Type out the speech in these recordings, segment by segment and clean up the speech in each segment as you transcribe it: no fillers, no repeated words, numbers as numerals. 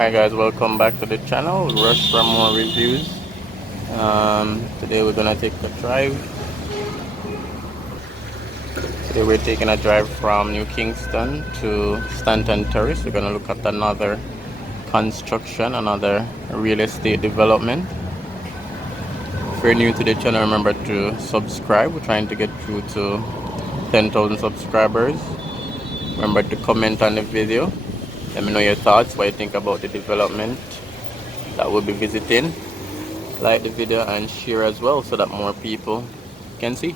Alright guys, welcome back to the channel. Rush for more reviews. Today we're gonna take a drive. Today we're taking a drive from New Kingston to Stanton Terrace. We're gonna look at another construction, another real estate development. If you're new to the channel, remember to subscribe. We're trying to get through to 10,000 subscribers. Remember to comment on the video. Let me know your thoughts, what you think about the development that we'll be visiting. Like the video and share as well so that more people can see.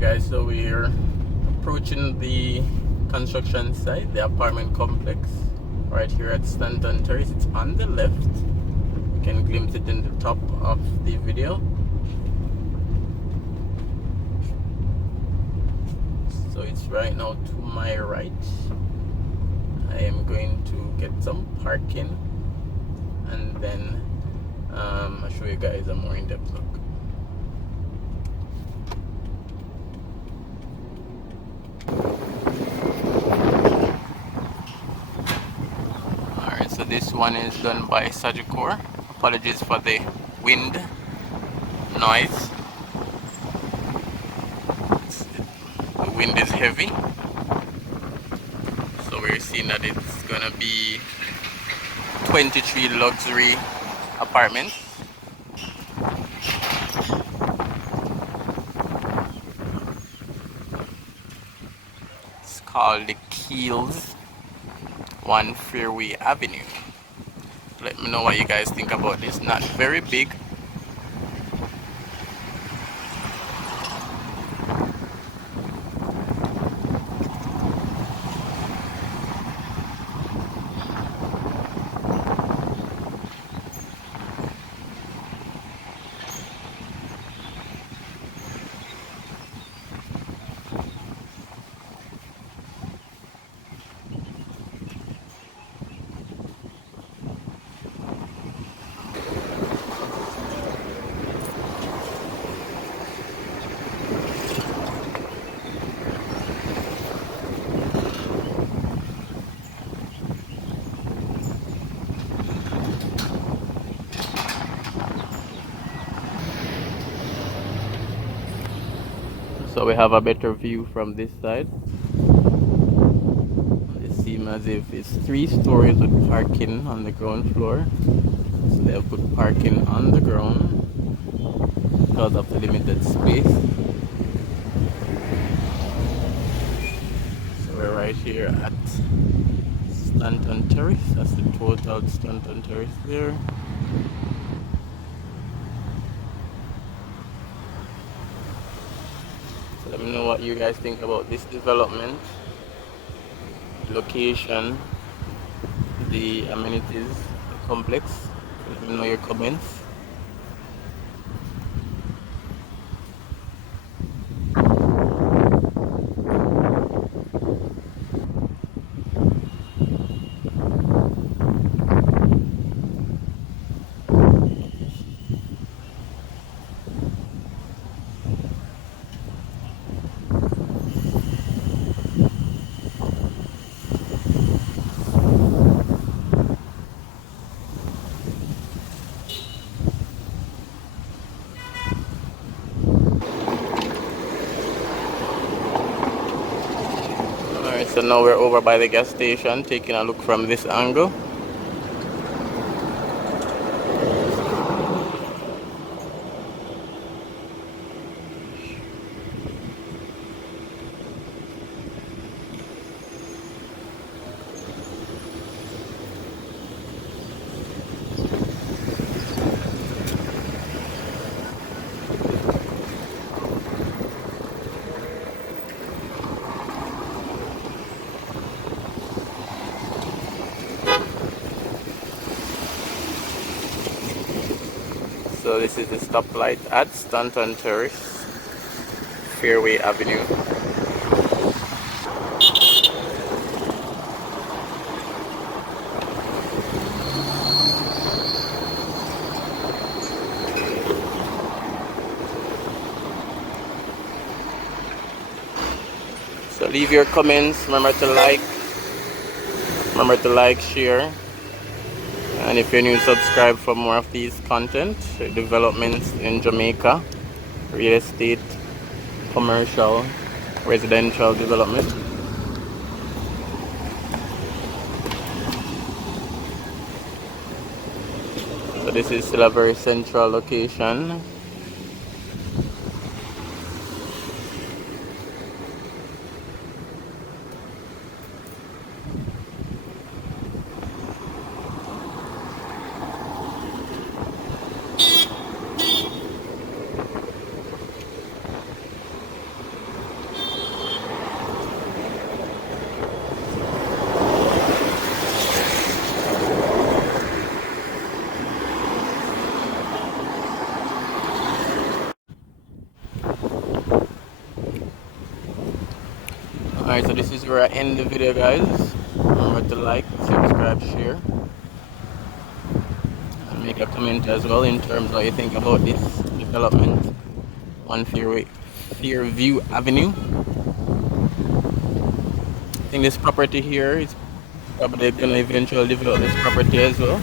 Guys, so we're approaching the construction site, the apartment complex right here at Stanton Terrace. It's on the left. You can glimpse it in the top of the video. So it's right now to my right. I am going to get some parking and then I'll show you guys a more in-depth look. So this one is done by Sagicor. Apologies for the wind noise. The wind is heavy. So we're seeing that it's gonna be 23 luxury apartments. It's called the Keeylz, 1 Fairway Avenue. Let me know what you guys think about this. Not very big. So we have a better view from this side. It seems as if it's 3 stories with parking on the ground floor. So they have put parking on the ground because of the limited space. So we're right here at Stanton Terrace. That's the total Stanton Terrace there. So let me know what you guys think about this development, location, the amenities, the complex. Let me know your comments. Alright, so now we're over by the gas station, taking a look from this angle. So this is the stoplight at Stanton Terrace, Fairway Avenue. So leave your comments, remember to like, share, and if you're new, subscribe for more of these content, developments in Jamaica, real estate, commercial, residential development. So this is still a very central location. Alright, so this is where I end the video, guys. Remember to like, subscribe, share, and make a comment as well in terms of what you think about this development, 1 Fairview Avenue. I think this property here is probably going to eventually develop this property as well.